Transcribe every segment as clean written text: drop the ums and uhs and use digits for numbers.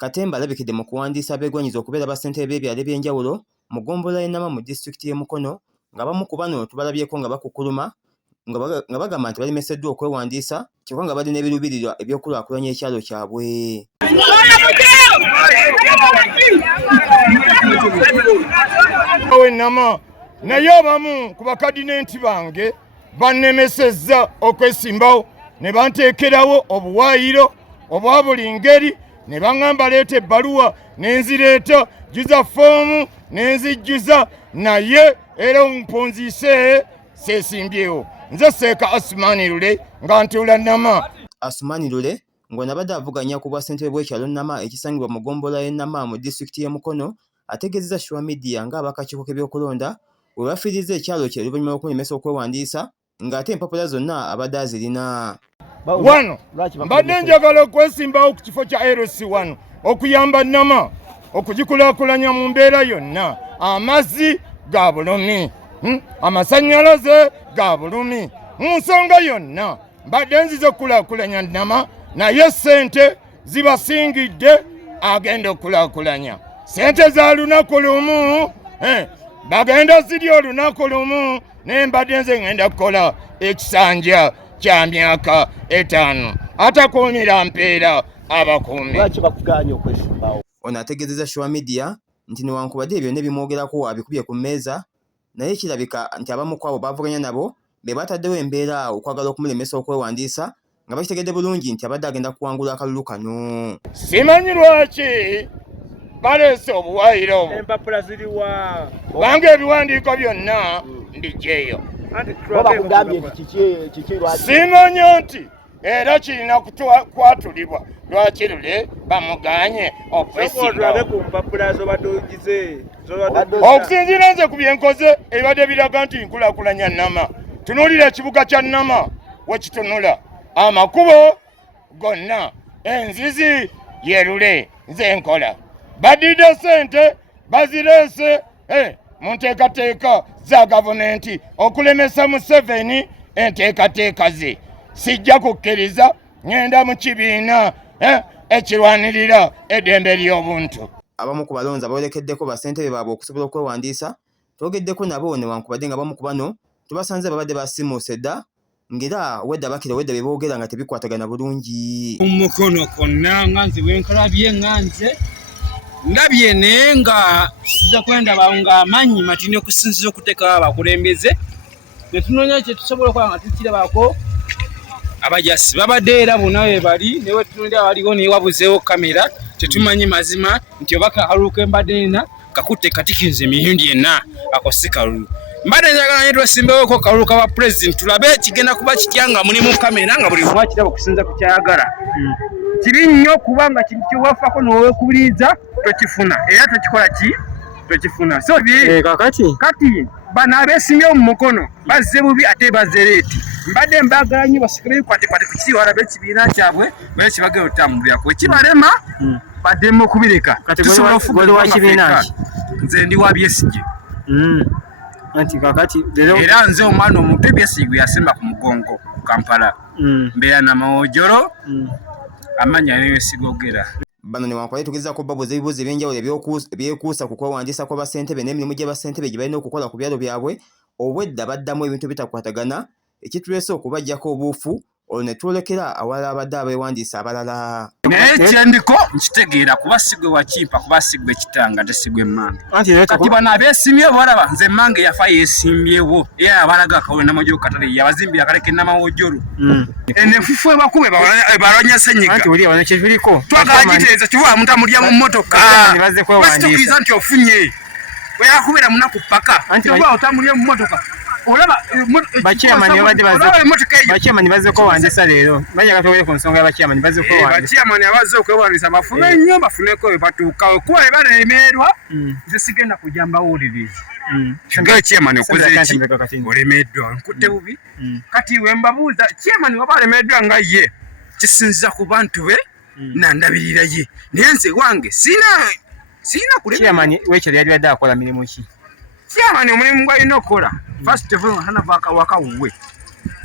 Katemba alabikidde mu kuwandiisa abeegwanyiza okubeera bassentebe b'ebyalo eby'enjawulo mu ggombolola y'e Nama mu disitulikiti y'e Mukono, ng'abamu ku bano tubalabyeko nga bakukuluma nga bagamba nti balemeseddwa okwewandiisa kyokka nga balina ebiruubirirwa ebyokulaakulanya ekyalo kyabwe. Nama naye abamu ku bakadinenti bange bannemesezza okwesimbawo ne banteekerawo obuwaayiro obwa buli ngeri, ne baŋŋamba leeta ebbaluwa ne nzireeta, jjuza foomu ne nzijjuza, naye era omponziise seesimbyewo. Nze Seeka Asumani Lule nga ntuula Nama. Asumani Lule ng'onabadde avuganya ku bwassentebe bw'ekyalo Nama ekisangibwa mu ggombolola y'e Nama mu disitulikiti y'e Mukono, ategeezezza Shuwa Media ng'abakakiiko k'ebyokulonda bwe bafiiriza ekyalo kye oluvannyuma lw'okulemesa okwewandiisa ng'ate empapula zonna abadde azirina. Wano mbadde njagala okwesimbawo ku kifo kya LC1 okuyamba Nama okugikulaakulanya mu mbeera yonna. Amazzi ga bulumi, amasannyalaze ga bulumi, mu nsonga yonna mbadde nzize okukulaakulanya Nama, naye ssente zibasingidde agenda okukulaakulanya. Ssente za lunaku lumu bagenda ziri olunaku lumu, naye mbadde nze ngenda kukola ekisanja kya myaka 5 atakuumira mpeera abakuumi. Lwaki bakuganya okwesimbawo? Ono ategeezezza Shuwa Media nti newankubadde ebyo byonna bimwogerako abikubye ku mmeeza, naye kirabika nti abamu ku abo bavuganya nabo be bataddewo embeera okwagala okumulemesa okwewandiisa nga bakitegedde bulungi nti abadde agenda kuwangula akalulu kano. Simanyi lwaki baleese obuwaayiro obwo. Empapula ziriwa? Kubanga ebiwandiiko byonna ndijeeyo. Bakugambye kiki lwaki? Simanyi nti era kirina kwatulibwa lwaki Lule bamuganye okwesimbawo. Okusinziira nze ku byenkoze ebibadde biraga nti nkulaakulanya Nama. Tunuulira ekibuga kya Nama we kitunula, amakubo gonna, enzizi ye Lule nze nkola. Badidde ssente bazireese mu nteekateeka za gavumenti okulemesa Museveni enteekateeka ze. Sijja kukkiriza, ngenda mu kibiina ekirwanirira eddembe ly'obuntu. Abamu ku balonzi abawerekeddeko bassentebe baabwe okusobola okwewandiisa twogeddeko nabo newankubadde nga abamu ku bano tubasanze babadde basimuuse dda, ng'era wedda bakira wedda bye boogera nga tebikwatagana bulungi. Mukono konna nga nze wenkalabye nga nze ndabye naye nga tusiza kwendaba nga amanyi matini okusinziza okuteekawo abakulembeze ne tunoonya kye tusobola okuba nga tukirabako. Abajasi babadde era bonna we bali, newe tunondera waliwo naye wabuzeewo kamera, tetumanyi mazima nti oba kakalulu ke mbadde nina kakutte katikinze emirundi enna ako si kalulu. Mbadde njagala naye twesimbewo kalulu ka pulezidenti tulabe kigenda kuba kitya nga muli mu kamera nga buli omu akiraba okusinza ku kyayagala. Kibi nnyo kubanga kintu kyewafako n'owekubiriza tokifuna era tokikola ki tokifuna. So kati bano abeesimbyewo mu Mukono bazze bubi ate bazze leeti. Mbadde mbagala nnyo basikale bikwate ku kiri walabe ekibiina kyabwe baye kibagenda otambulirako. Ekibalema baddemu okubireka. Tusobola okufuga wa kibiina ki? Nze ndi wa Besigye. Era nze omwana omuntu Besigye gwe yasemba ku mugongo ku Kampala. Mbeera na mawojjolo amanya nayo sigogera. Bano newankubadde tugezaako babuuza ebibuuzo eby'enjawulo ebyekuusa ku kwewandiisa kwa bassentebe n'emirimu gye bassentebe gye balina okukola ku byalo byabwe, obwedda baddamu ebintu bitakwatagana ekituleese okubaggyako obuufu, olwo ne twolekera awalala abadde abeewandiisa abalala. Naye kyendiko nkitegeera kuba sigwe wakimpa kuba sigwe kitanga tesigwe mmange. Kati bano abeesimbyewo balaba nze mmange yafa yeesimbyewo era abalaga akawule Namawojjolo katale yabazimbira akaleke Namawojjolo. Ennefufu ebakube balwanya ssenyiga. Twagala gitereeza kivuga muntu amulya mu mmotoka. Basitukiza nti ofunye. Bwe yakubera munaku paka. Oba otamulya mu mmotoka. Bachairman bazze kwewandiisa leero. Bajja tugere ku nsonga ya bachairman bazze kwewandiisa. Bachairman abazze okwewandiisa bafube nnyo bafuneko we batuukawo kuba balemerwa nze sigenda kujja mbawuliriza. Nga chairman okoze ki olemeddwa nkutte bubi. Kati we mbabuuza chairman waba alemeddwa nga ye kisinziza ku bantu be nandabirira ye. Naye nze wange sina kulema. Chairman w'ekyo yali badde akola mirimu ki? Chairman omulimu gw'alina okukola first of all hana waka wuwe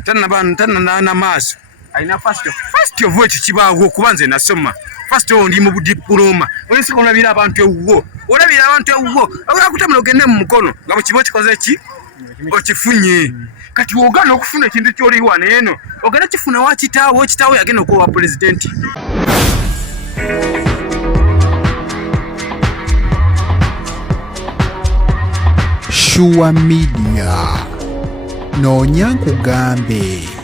tanna maaso alina first of all kibaawo kubanze nasoma first of all ndi mu diploma olese konabira abantu ewuwo olabira abantu ewuwo akutamula ogende mu mukono nga kibo kikoze ki okifunye kati ogana okufuna ekintu kyoli wana eno ogana kifuna wa kitaawo yagenda okuwa president. Sure Media. Noonya nkugambe.